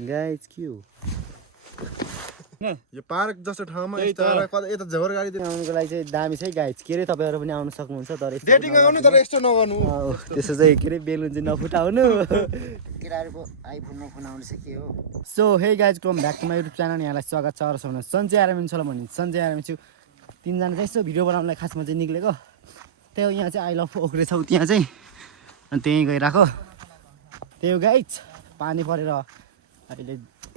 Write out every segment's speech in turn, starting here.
guys के हो यो पार्क जस्तो ठाउँमा यता झोर गाडी आउनुको लागि चाहिँ दामी छ है गाइस के रे तपाईँहरू पनि आउन सक्नुहुन्छ तर डेटिङ आउनु तर यस्तो नगर्नु त्यसो चाहिँ के रे बेलुन चाहिँ नफुटाउनु केटाहरूको आइफोन नफुटाउनु चाहिँ के हो so hey guys come back to my YouTube channel यहाँलाई स्वागत छ र सुन्नु सन्चै आरामी छ भने सन्चै आरामी छु तीनजना चाहिँ यसो भिडियो बनाउनलाई खासमा चाहिँ निक्लेको त्यही हो यहाँ चाहिँ आई लभ ओख्रे छौ त्यहाँ चाहिँ अनि त्यहीँ गइरहेको त्यही हो गाइज पानी परेर अहिले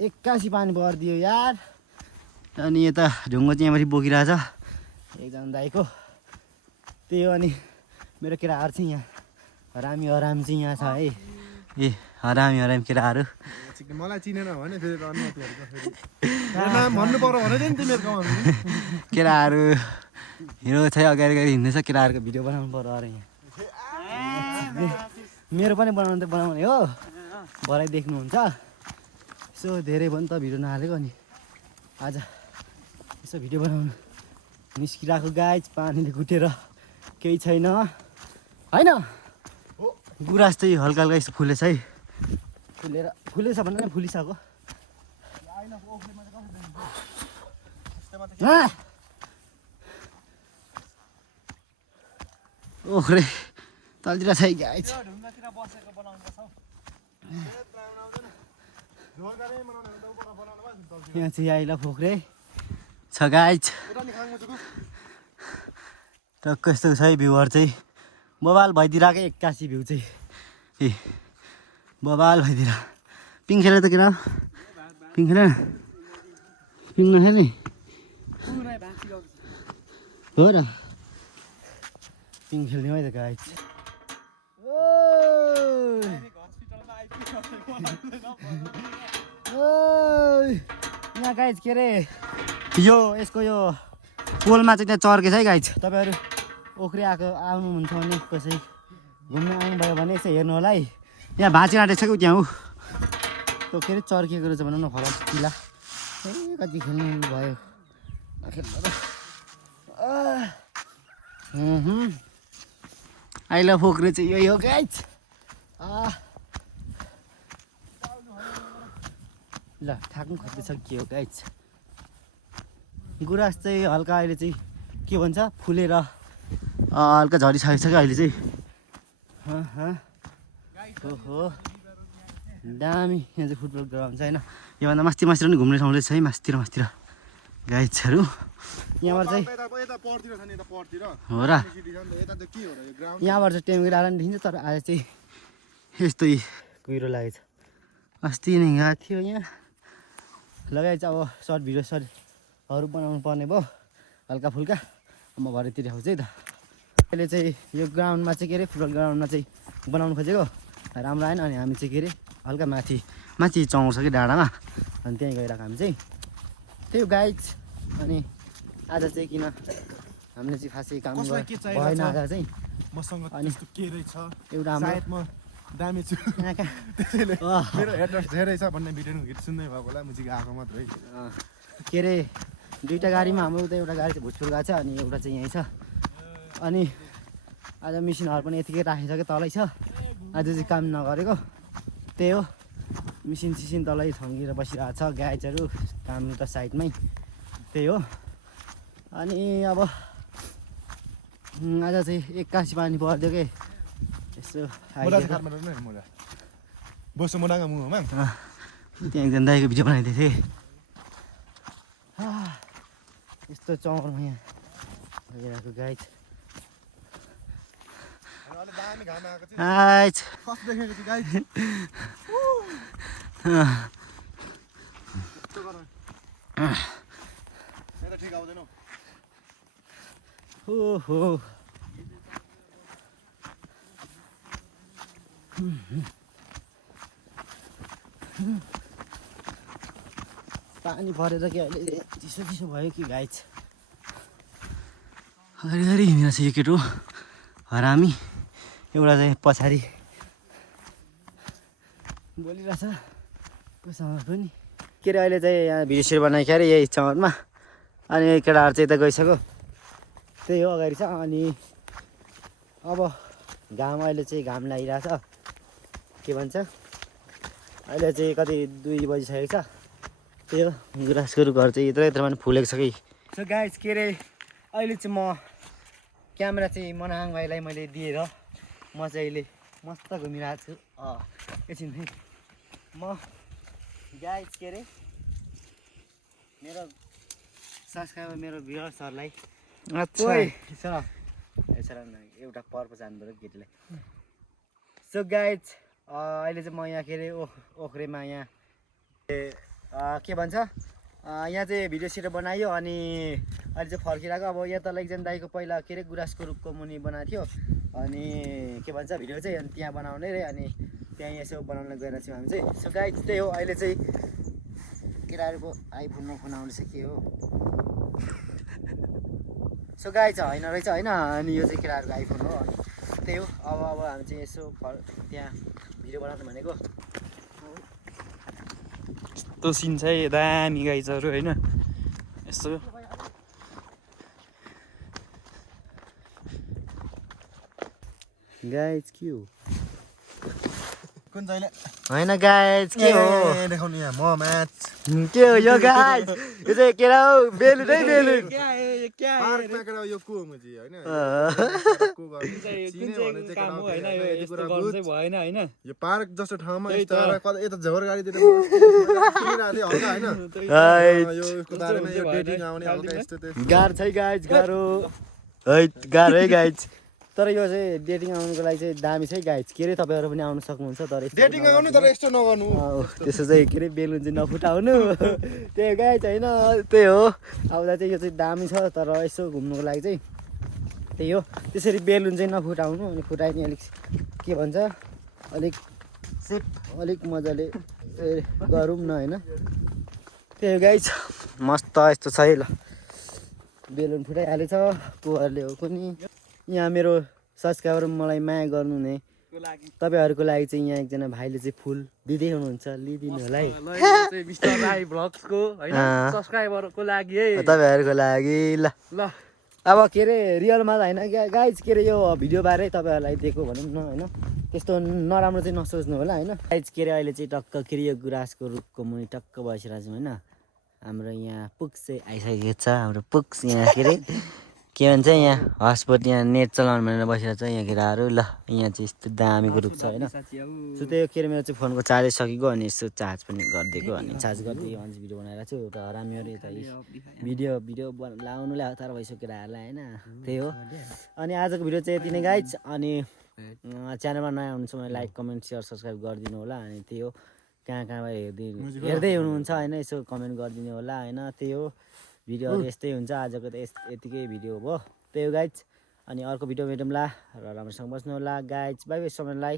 81 पानी परिदियो यार अनि यता ढुङ्गो चाहिँ यहाँबाट बोकिरहेछ एकजना दाइको त्यही हो अनि मेरो केटाहरू चाहिँ यहाँ हरामी चाहिँ यहाँ छ है ए हरामी केटाहरू मलाई चिनेन भने फेरि नाम भन्नु पर्यो भने नि तिमीहरूको केटाहरू हिरो चाहिँ अगाडि हिँड्दैछ केटाहरूको भिडियो बनाउनु पर्यो अरे यहाँ मेरो पनि बनाउने हो भरे देख्नुहुन्छ यसो धेरै भयो नि त भिडियो नहालेको नि आज यसो भिडियो बनाउनु निस्किरहेको गाइज पानीले गुटेर केही छैन होइन गुराँस चाहिँ हल्का हल्का यस्तो फुलेछ है फुलेछ भने नै फुलिसक्यो ओख्रे तलतिर छ गाइज यहाँ चाहिँ आइला फोक्रे छ गाइज टक्क यस्तो छ है भ्यूहरू चाहिँ बबाल भइदिरहेको 81 भ्यू चाहिँ ए बबाल भइदिएर पिङ खेल त केटा पिङ खेल पिङ नखेल्ने हो र पिङ खेल्ने है त गाइज यहाँ गाइज के अरे यो यसको यो पोलमा चाहिँ त्यहाँ चर्केछ है गाइज तपाईँहरू ओख्री आउनुहुन्छ भने कसै घुम्न आउनुभयो भने यसो हेर्नु होला है यहाँ भाँची आँटेको छ कि त्यहाँ हो त्यो के अरे चर्किएको रहेछ भनौँ न फरक किला ए कति खेल्नु भयो खेल्नु आइला फोक्रे चाहिँ यही हो गाइज ल थाक्नु खोज्दैछ के हो गाइज गुराँस चाहिँ हल्का अहिले चाहिँ के भन्छ फुलेर हल्का झरिसकेको छ क्या अहिले चाहिँ हो दामी यहाँ चाहिँ फुटबल ग्राउन्ड छ होइन योभन्दा मास्तिर पनि घुम्ने ठाउँ रहेछ है मास्तिर गाइजहरू यहाँबाट चाहिँ हो र यहाँबाट चाहिँ टेम गएर नि देखिन्छ तर आज चाहिँ यस्तै कुहिरो लागेछ अस्ति नै गएको थियो यहाँ लगाइ चाहिँ अब सर्ट भिडियोहरू बनाउनु पर्ने भयो हल्का फुल्का म भरेतिर आउँछु है त अहिले चाहिँ यो ग्राउन्डमा चाहिँ के अरे फुटबल ग्राउन्डमा चाहिँ बनाउनु खोजेको राम्रो आएन अनि हामी चाहिँ के अरे हल्का माथि चढाउँछ कि डाँडामा अनि त्यहीँ गइरहेको हामी चाहिँ त्यही हो गाइज अनि आज चाहिँ किन हामीले चाहिँ खासै काम भएन आज चाहिँ अनि एउटा हाम्रो दामी छु मेरो एड्रेस धेरै छ भन्ने भिडियो गीत सुन्दै भएको होला मुजिक आएको मात्र है के अरे दुईवटा गाडीमा हाम्रो उता एउटा गाडी चाहिँ भुटपुर गएको छ अनि एउटा चाहिँ यहीँ छ अनि आज मिसिनहरू पनि यतिकै राखेको छ कि तलै छ आज चाहिँ काम नगरेको त्यही हो मिसिन तलै थन्किएर बसिरहेको छ गाइजहरू काम त साइडमै त्यही हो अनि अब आज चाहिँ 81 पानी परिदियो कि यसो त्यहाँ एकजना दाइको भिडियो बनाइदिएको थिएँ यस्तो चौरमा यहाँ भइरहेको गाइज हो पानी परेर कि अहिले चिसो भयो कि गाइज हरिहरि हिँडिरहेछ यो केटो हरामी एउटा चाहिँ पछाडि बोलिरहेछ कोसँग पनि के अरे अहिले चाहिँ यहाँ भिडियो सिडियो बनाइख्यो अरे यही चौरमा अनि केटाहरू चाहिँ यता गइसक्यो त्यही हो अगाडि छ अनि अब घाम अहिले चाहिँ घाम लागिरहेछ के भन्छ अहिले चाहिँ कति 2 बजिसकेको छ त्यही हो गुराँसको घर चाहिँ यत्रो यत्रो पनि फुलेको छ कि सो गाइस के अरे अहिले चाहिँ म क्यामेरा चाहिँ मनाङ भाइलाई मैले दिएर म चाहिँ अहिले मस्त घुमिरहेको छु एकछिन है म गाइस के अरे मेरो सब्सक्राइबर मेरो भ्युअर्सहरूलाई अच्छा एउटा पर्प जानु पर्यो केटीलाई सो गाइज अहिले चाहिँ म यहाँ के अरे ओखरेमा यहाँ के भन्छ यहाँ चाहिँ भिडियो सिडियो बनायो अनि अहिले चाहिँ फर्किरहेको अब यहाँ तल एकजना दाइको पहिला के अरे गुराँसको रुखको मुनि बनाएको थियो अनि के भन्छ भिडियो चाहिँ अनि त्यहाँ बनाउने रे अनि त्यहाँ यसो बनाउन गएर चाहिँ हामी चाहिँ सो गाइज त्यही हो अहिले चाहिँ केटाहरूको आइफोनमा फोन आउँदैछ के हो सो गाई चाहिँ होइन रहेछ होइन अनि यो चाहिँ केटाहरूको आइफोन हो अनि त्यही हो अब हामी चाहिँ यसो त्यहाँ भिडियो बनाउनु भनेको यस्तो सिन छ है दामी गाइजहरू होइन यस्तो गाइज के हो कुन चाहिँ होइन गाइज के हो देखाउनु यहाँ म म्याच के हो यो गाइज यो चाहिँ केटा हो बेलुन है बेलुन पार्कमा केटा यो को मुजी हैन यो पार्क जस्तो ठाउँमा यता यता झोर गाडीतिर किनिरहेको हल्का हैन यो यसको बारेमा यो डेटिङ आउने हल्का यस्तो गाह्रो छ गाइज गाह्रो है गाइज तर यो चाहिँ डेटिङ आउनुको लागि चाहिँ दामी छ है गाइज के अरे तपाईँहरू पनि आउनु सक्नुहुन्छ तर डेटिङ आउनु तर यस्तो नगर्नु त्यसो चाहिँ के अरे बेलुन चाहिँ नफुटाउनु त्यही गाइज होइन त्यही हो आउँदा चाहिँ यो चाहिँ दामी छ तर यसो घुम्नुको लागि चाहिँ त्यही हो त्यसरी बेलुन चाहिँ नफुटाउनु अनि फुटायो नि अलिक के भन्छ अलिक सेप अलिक मजाले गरौँ न होइन त्यही हो गाइज मस्त यस्तो छ है ल बेलुन फुटाइहालेछ कोहरूले हो कुनै यहाँ मेरो सब्सक्राइबर मलाई माया गर्नु हुने तपाईँहरूको लागि चाहिँ यहाँ एकजना भाइले चाहिँ फुल दिँदै हुनुहुन्छ लिइदिनु होला है सब्सक्राइबरको लागि है तपाईँहरूको लागि ल ल अब के अरे रियलमा त होइन गाइज के अरे यो भिडियोबारे तपाईँहरूलाई दिएको भनौँ न होइन त्यस्तो नराम्रो चाहिँ नसोच्नु होला होइन गाइज के अरे अहिले चाहिँ टक्क के अरे यो गुराँसको रुखको मुनि टक्क बसिरहेको छौँ होइन हाम्रो यहाँ पुक्स चाहिँ आइसकेको छ हाम्रो पुक्स यहाँ के अरे के भन्छ यहाँ हटस्पट यहाँ नेट चलाउनु भनेर बसिरहेको छ यहाँ केटाहरू ल यहाँ चाहिँ यस्तो दामीको रुख छ होइन सो त्यही के अरे मेरो चाहिँ फोनको चार्जै सकिएको अनि यसो चार्ज पनि गरिदिएको अनि चार्ज गरिदिएको अनि भिडियो बनाएर छु उता हरामीहरू यता भिडियो लाउनु हतार भइसक्यो केटाहरूलाई होइन त्यही हो अनि आजको भिडियो चाहिँ यति नै गाइज अनि च्यानलमा नयाँ हुनुहुन्छ भने लाइक कमेन्ट सेयर सब्सक्राइब गरिदिनु होला अनि त्यही हो कहाँ हेर्दै हुनुहुन्छ होइन यसो कमेन्ट गरिदिनु होला होइन त्यही हो भिडियोहरू यस्तै हुन्छ आजको त यतिकै भिडियो भयो त्यही हो गाइज अनि अर्को भिडियो भेटौँला र राम्रोसँग बस्नु होला गाइज बाई बाई सबैलाई